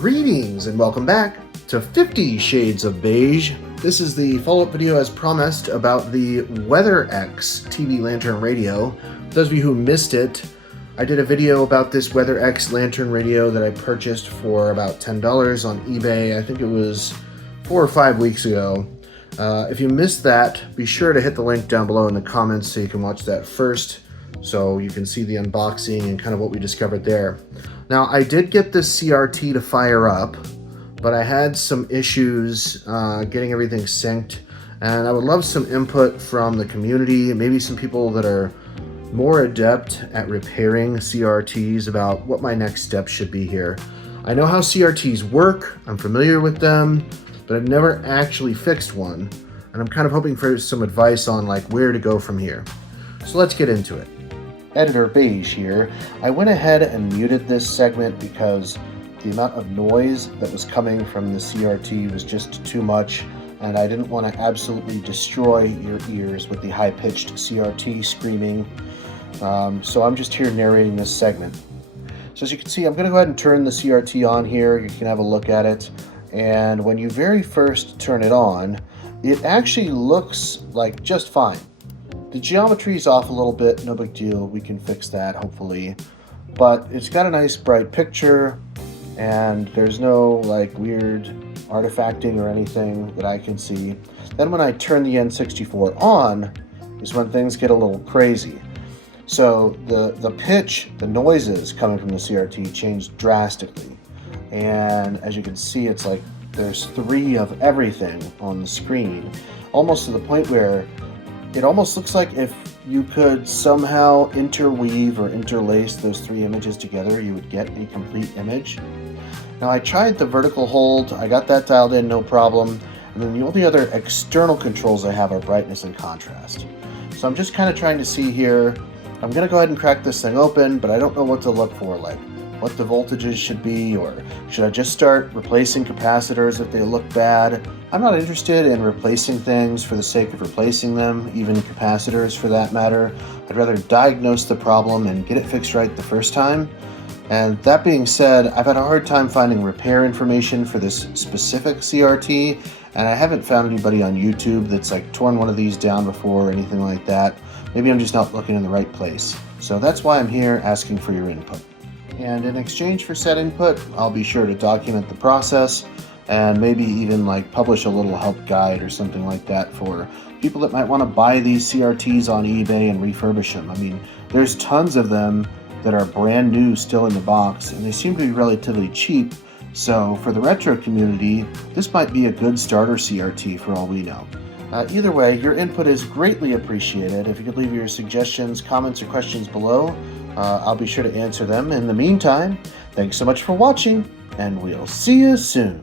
Greetings and welcome back to 50 Shades of Beige. This is the follow-up video as promised about the WeatherX TV lantern radio. For those of you who missed it, I did a video about this WeatherX lantern radio that I purchased for about $10 on eBay. I think it was 4 or 5 weeks ago. If you missed that, be sure to hit the link down below in the comments so you can watch that first, so you can see the unboxing and kind of what we discovered there. Now, I did get this CRT to fire up, but I had some issues getting everything synced, and I would love some input from the community, maybe some people that are more adept at repairing CRTs about what my next step should be here. I know how CRTs work, I'm familiar with them, but I've never actually fixed one, and I'm kind of hoping for some advice on like where to go from here. So let's get into it. Editor Beige here. I went ahead and muted this segment because the amount of noise that was coming from the CRT was just too much, and I didn't want to absolutely destroy your ears with the high-pitched CRT screaming. So I'm just here narrating this segment. So as you can see, I'm going to go ahead and turn the CRT on here. You can have a look at it, and when you very first turn it on, it actually looks like just fine. The geometry is off a little bit, no big deal, we can fix that hopefully. But it's got a nice bright picture, and there's no like weird artifacting or anything that I can see. Then when I turn the N64 on is when things get a little crazy. So the pitch, the noises coming from the CRT changed drastically. And as you can see, it's like there's 3 of everything on the screen, almost to the point where it almost looks like if you could somehow interweave or interlace those 3 images together, you would get a complete image. Now I tried the vertical hold, I got that dialed in, no problem. And then the only other external controls I have are brightness and contrast. So I'm just kind of trying to see here. I'm gonna go ahead and crack this thing open, but I don't know what to look for, like what the voltages should be, or should I just start replacing capacitors if they look bad? I'm not interested in replacing things for the sake of replacing them, even capacitors for that matter. I'd rather diagnose the problem and get it fixed right the first time. And that being said, I've had a hard time finding repair information for this specific CRT, and I haven't found anybody on YouTube that's like torn one of these down before or anything like that. Maybe I'm just not looking in the right place. So that's why I'm here asking for your input. And in exchange for said input, I'll be sure to document the process and maybe even like publish a little help guide or something like that for people that might want to buy these CRTs on eBay and refurbish them. I mean, there's tons of them that are brand new still in the box, and they seem to be relatively cheap. So for the retro community, this might be a good starter CRT for all we know. Either way, your input is greatly appreciated. If you could leave your suggestions, comments, or questions below, I'll be sure to answer them. In the meantime, thanks so much for watching, and we'll see you soon.